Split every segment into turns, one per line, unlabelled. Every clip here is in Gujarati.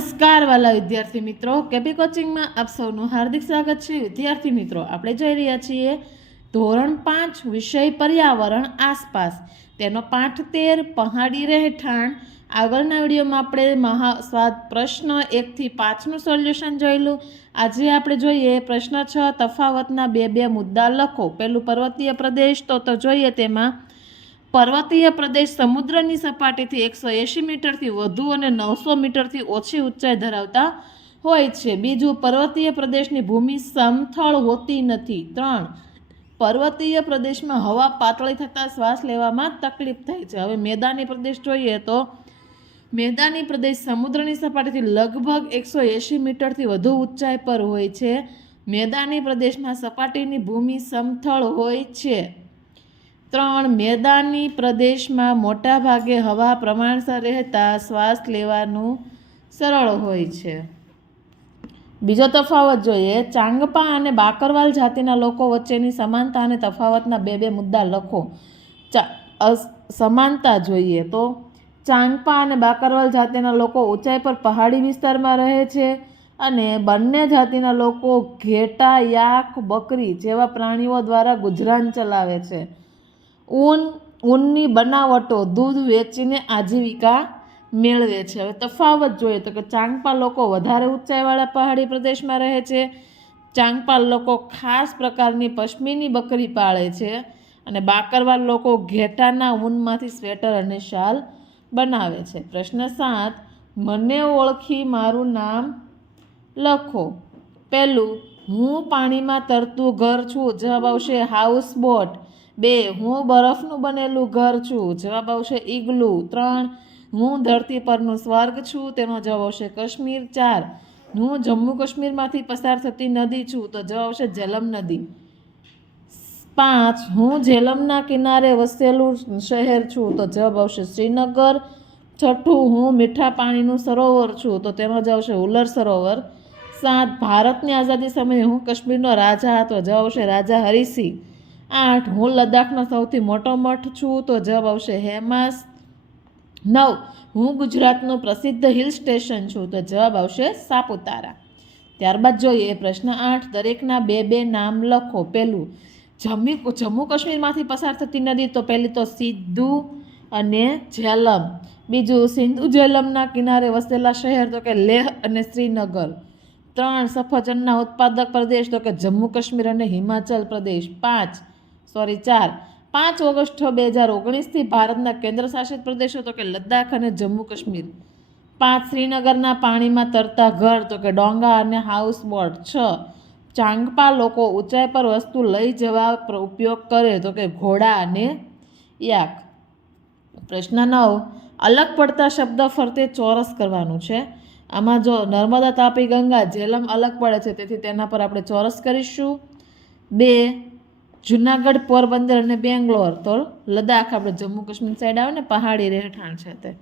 નમસ્કાર વાલા વિદ્યાર્થી મિત્રો. કેપી કોચિંગમાં આપ સૌનું હાર્દિક સ્વાગત છે. વિદ્યાર્થી મિત્રો, આપણે જોઈ રહ્યા છીએ ધોરણ પાંચ, વિષય પર્યાવરણ આસપાસ. તેનો પાઠ તેર પહાડી રહેઠાણ. આગળના વિડીયોમાં આપણે મહા સ્વાદ પ્રશ્ન એકથી પાંચનું સોલ્યુશન જોયેલું. આજે આપણે જોઈએ પ્રશ્ન છ, તફાવતના બે બે મુદ્દા લખો. પેલું પર્વતીય પ્રદેશ, તો તો જોઈએ તેમાં પર્વતીય પ્રદેશ સમુદ્રની સપાટીથી એકસો એંશી મીટરથી વધુ અને નવસો મીટરથી ઓછી ઊંચાઈ ધરાવતા હોય છે. બીજું, પર્વતીય પ્રદેશની ભૂમિ સમથળ હોતી નથી. ત્રણ, પર્વતીય પ્રદેશમાં હવા પાતળી થતાં શ્વાસ લેવામાં તકલીફ થાય છે. હવે મેદાની પ્રદેશ જોઈએ તો મેદાની પ્રદેશ સમુદ્રની સપાટીથી લગભગ એકસો એંશી મીટરથી વધુ ઊંચાઈ પર હોય છે. મેદાની પ્રદેશમાં સપાટીની ભૂમિ સમથળ હોય છે. ત્રણ મેદાની પ્રદેશમાં મોટાભાગે હવા પ્રમાણસર રહેતા શ્વાસ લેવાનું સરળ હોય છે. બીજો તફાવત જોઈએ, ચાંગપા અને બાકરવાલ જાતિના લોકો વચ્ચેની સમાનતા અને તફાવતના બે બે મુદ્દા લખો. ચા સમાનતા જોઈએ તો, ચાંગપા અને બાકરવાલ જાતિના લોકો ઊંચાઈ પર પહાડી વિસ્તારમાં રહે છે અને બંને જાતિના લોકો ઘેટા યાક બકરી જેવા પ્રાણીઓ દ્વારા ગુજરાન ચલાવે છે. ઊન, ઊનની બનાવટો દૂધ વેચીને આજીવિકા મેળવે છે. હવે તફાવત જોઈએ તો કે ચાંગપા લોકો વધારે ઊંચાઈવાળા પહાડી પ્રદેશમાં રહે છે. ચાંગપાલ લોકો ખાસ પ્રકારની પશ્મિની બકરી પાળે છે અને બાકરવાલ લોકો ઘેટાના ઊનમાંથી સ્વેટર અને શાલ બનાવે છે. પ્રશ્ન સાત, મને ઓળખી મારું નામ લખો. પહેલું, હું પાણીમાં તરતું ઘર છું. જવાબ આવશે, હાઉસ બોટ. બે, હું બરફનું બનેલું ઘર છું. જવાબ આવશે ઈગલું. ત્રણ, હું ધરતી પરનું સ્વર્ગ છું. તેનો જવાબ આવશે કાશ્મીર. ચાર, હું જમ્મુ કાશ્મીરમાંથી પસાર થતી નદી છું. તો જવાબ આવશે જેલમ નદી. પાંચ, હું જેલમના કિનારે વસેલું શહેર છું. તો જવાબ આવશે શ્રીનગર. છઠ્ઠું, હું મીઠા પાણીનું સરોવર છું. તો તેનો જવાબ આવશે ઉલર સરોવર. સાત, ભારતની આઝાદી સમયે હું કાશ્મીરનો રાજા હતો. જવાબ આવશે રાજા હરિસિંહ. આઠ, હું લદ્દાખનો સૌથી મોટો મઠ છું, તો જવાબ આવશે હેમાસ. નવ, હું ગુજરાતનું પ્રસિદ્ધ હિલ સ્ટેશન છું, તો જવાબ આવશે સાપુતારા. ત્યારબાદ જોઈએ પ્રશ્ન આઠ, દરેકના બે બે નામ લખો. પહેલું, જમ્મી, જમ્મુ કાશ્મીરમાંથી પસાર થતી નદી, તો પહેલી તો સિદ્ધુ અને ઝેલમ. બીજું, સિંધુ ઝેલમના કિનારે વસેલા શહેર, તો કે લેહ અને શ્રીનગર. ત્રણ, સફરજનના ઉત્પાદક પ્રદેશ, તો કે જમ્મુ કાશ્મીર અને હિમાચલ પ્રદેશ. પાંચ સોરી ચાર. પાંચ ઓગસ્ટ બે હજાર ઓગણીસથી ભારતના કેન્દ્ર શાસિત પ્રદેશો તો કે લદ્દાખ અને જમ્મુ કાશ્મીર. પાંચ શ્રીનગરના પાણીમાં તરતા ઘર તો કે ડોંગા અને હાઉસ બોટ છ. ચાંગપા લોકો ઊંચાઈ પર વસ્તુ લઈ જવા ઉપયોગ કરે તો કે ઘોડા અને યાક. પ્રશ્ન નવ. અલગ પડતા શબ્દ ફરતે ચોરસ કરવાનું છે. આમાં જો નર્મદા તાપી ગંગા જેલમ અલગ પડે છે, તેથી તેના પર આપણે ચોરસ કરીશું. બે. જુનાગઢ, પોરબંદર અને બેંગ્લોર તો લદ્દાખ આપણે જમ્મુ કાશ્મીર સાઈડ આવે ને, પહાડી રહેઠાણ છે તે.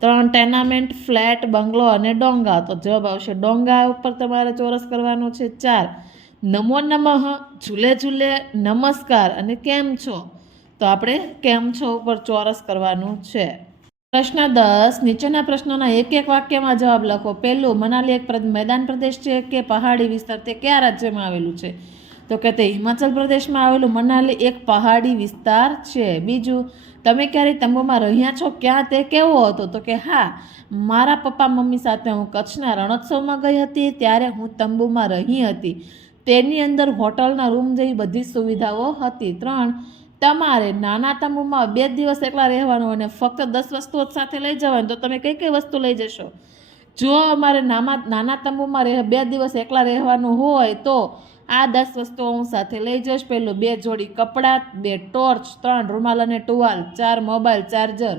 ત્રણ ટેનામેન્ટ ફ્લેટ બંગલો અને ડોંગા. તો જવાબ આવશે ડોંગા ઉપર તમારે ચોરસ કરવાનું છે ચાર. નમો નમઃ, ઝૂલે ઝૂલે, નમસ્કાર અને કેમ છો? તો આપણે કેમ છો ઉપર ચોરસ કરવાનું છે. પ્રશ્ન દસ, નીચેના પ્રશ્નોના એક એક વાક્યમાં જવાબ લખો. પહેલું, મનાલી એક મેદાન પ્રદેશ છે કે પહાડી વિસ્તાર તે કયા રાજ્યમાં આવેલું છે? તો કે તે હિમાચલ પ્રદેશમાં આવેલું મનાલી એક પહાડી વિસ્તાર છે. બીજું, તમે ક્યારેય તંબુમાં રહ્યા છો? ક્યાં તે કેવો હતો? તો કે, હા, મારા પપ્પા મમ્મી સાથે હું કચ્છના રણોત્સવમાં ગઈ હતી. ત્યારે હું તંબુમાં રહી હતી. તેની અંદર હોટલના રૂમ જેવી બધી સુવિધાઓ હતી. ત્રણ, તમારે નાના તંબુમાં બે દિવસ એકલા રહેવાનું અને ફક્ત દસ વસ્તુઓ સાથે લઈ જવાનું. તો તમે કઈ કઈ વસ્તુ લઈ જશો? જો અમારે નામા, નાના તંબુમાં રહે, બે દિવસ એકલા રહેવાનું હોય તો આ દસ વસ્તુઓ હું સાથે લઈ જઈશ. પહેલું બે જોડી કપડાં, બે ટોર્ચ, ત્રણ રૂમાલ અને ટુવાલ, ચાર મોબાઈલ ચાર્જર,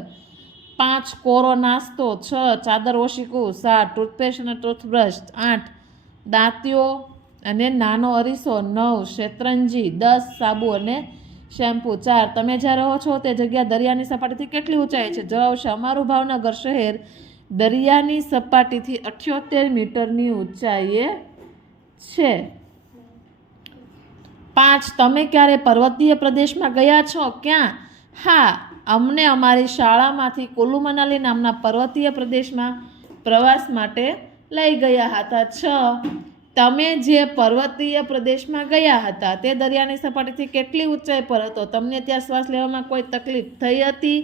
પાંચ કોરો નાસ્તો, છ ચાદર ઓશિકું, સાત ટૂથપેસ્ટ અને ટૂથબ્રશ, આઠ દાંતીઓ અને નાનો અરીસો, નવ શેતરંજી, દસ સાબુ અને શેમ્પૂ. ચાર, તમે જ્યાં રહો છો તે જગ્યા દરિયાની સપાટીથી કેટલી ઊંચાઈ છે? જવાબ છે અમારું ભાવનગર શહેર દરિયાની સપાટીથી અઠ્યોતેર મીટરની ઊંચાઈએ છે. પાંચ, તમે ક્યારે પર્વતીય પ્રદેશમાં ગયા છો? ક્યાં? હા, અમને અમારી શાળામાંથી કુલુ મનાલી નામના પર્વતીય પ્રદેશમાં પ્રવાસ માટે લઈ ગયા હતા. છ, તમે જે પર્વતીય પ્રદેશમાં ગયા હતા, તે દરિયાની સપાટીથી કેટલી ઊંચાઈ પર હતો? તમને ત્યાં શ્વાસ લેવામાં કોઈ તકલીફ થઈ હતી?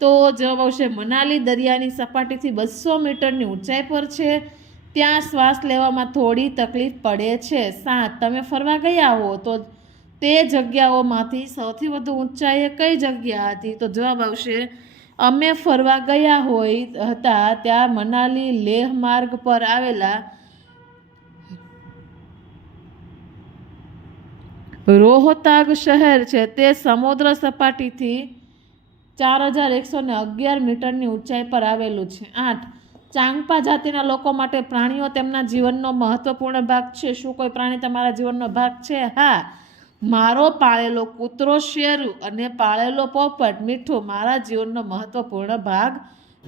તો જવાબ આવશે, મનાલી દરિયાની સપાટીથી બસો મીટરની ઊંચાઈ પર છે. ત્યાં શ્વાસ લેવામાં થોડી તકલીફ પડે છે. સાત તમે ફરવા ગયા હો, તો તે જગ્યાઓમાંથી સૌથી વધુ ઊંચાઈએ કઈ જગ્યા હતી? તો જવાબ આવશે, અમે ફરવા ગયા હોય હતા ત્યાં મનાલી લેહ માર્ગ પર આવેલા રોહતાગ શહેર છે. તે સમુદ્ર સપાટીથી ચાર હજાર એકસો ને અગિયાર મીટરની ઊંચાઈ પર આવેલું છે. આઠ ચાંગપા જાતિના લોકો માટે પ્રાણીઓ તેમના જીવનનો મહત્વપૂર્ણ ભાગ છે. શું કોઈ પ્રાણી તમારા જીવનનો ભાગ છે? હા. મારો પાળેલો કૂતરો શેરુ અને પાળેલો પોપટ મીઠું મારા જીવનનો મહત્વપૂર્ણ ભાગ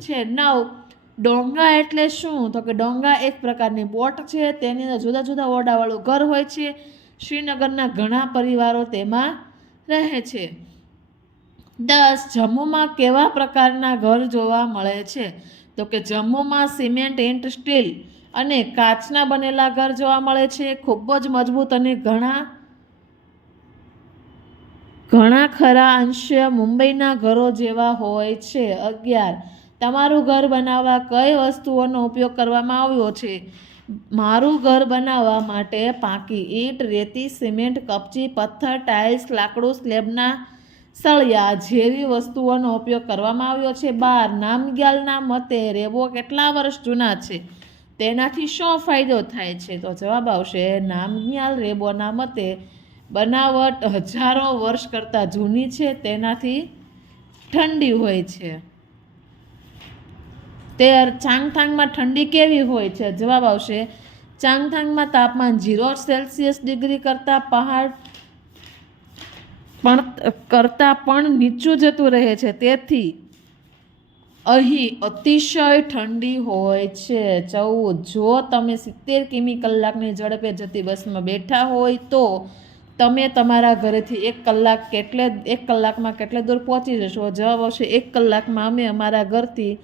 છે. નવ. ડોંગા એટલે શું? તો કે ડોંગા એક પ્રકારની બોટ છે. તેની અંદર જુદા જુદા ઓરડાવાળું ઘર હોય છે. શ્રીનગરના ઘણા પરિવારો તેમાં રહે છે. દસ. જમ્મુમાં કેવા પ્રકારના ઘર જોવા મળે છે? તો કે જમ્મુમાં સિમેન્ટ ઇન્ટ સ્ટીલ અને કાચના બનેલા ઘર જોવા મળે છે. ખૂબ જ મજબૂત અને ઘણા ઘણા ખરા અંશે મુંબઈના ઘરો જેવા હોય છે. અગિયાર, તમારું ઘર બનાવવા કઈ વસ્તુઓનો ઉપયોગ કરવામાં આવ્યો છે? મારું ઘર બનાવવા માટે પાકી ઈંટ, રેતી, સિમેન્ટ, કપચી, પથ્થર, ટાઇલ્સ, લાકડું, સ્લેબના સળિયા જેવી વસ્તુઓનો ઉપયોગ કરવામાં આવ્યો છે. બાર, નામગ્યાલના મતે રેબો કેટલા વર્ષ જૂના છે? તેનાથી શું ફાયદો થાય છે? તો જવાબ આવશે, નામગ્યાલ રેબોના મતે બનાવટ હજારો વર્ષ કરતાં જૂની છે, તેનાથી ઠંડી હોય છે. તે ચાંગથાંગમાં ઠંડી કેવી હોય છે? જવાબ આવશે, ચાંગથાંગમાં તાપમાન ઝીરો સેલ્સિયસ ડિગ્રી કરતાં પહાડ પણ કરતાં પણ નીચું જતું રહે છે. તેથી અહીં અતિશય ઠંડી હોય છે. ચૌદ જો તમે સિત્તેર કિમી કલાકની ઝડપે જતી બસમાં બેઠા હોય તો તમે તમારા ઘરેથી એક કલાક કેટલે, એક કલાકમાં કેટલે દૂર પહોંચી જશો? જવાબ આવશે, એક કલાકમાં અમે અમારા ઘરથી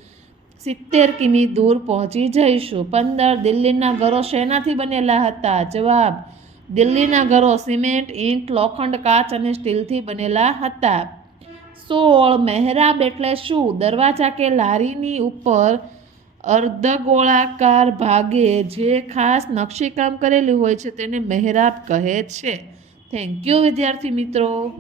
સિત્તેર કિમી દૂર પહોંચી જઈશું. પંદર દિલ્હીના ઘરો શેનાથી બનેલા હતા? જવાબ દિલ્હીના ઘરો સિમેન્ટ, ઈંટ, લોખંડ, કાચ અને સ્ટીલથી બનેલા હતા. સોળ મહેરાબ એટલે શું? દરવાજા કે લારીની ઉપર અર્ધગોળાકાર ભાગે જે ખાસ નકશીકામ કરેલું હોય છે તેને મહેરાબ કહે છે. થેન્ક યુ વિદ્યાર્થી મિત્રો.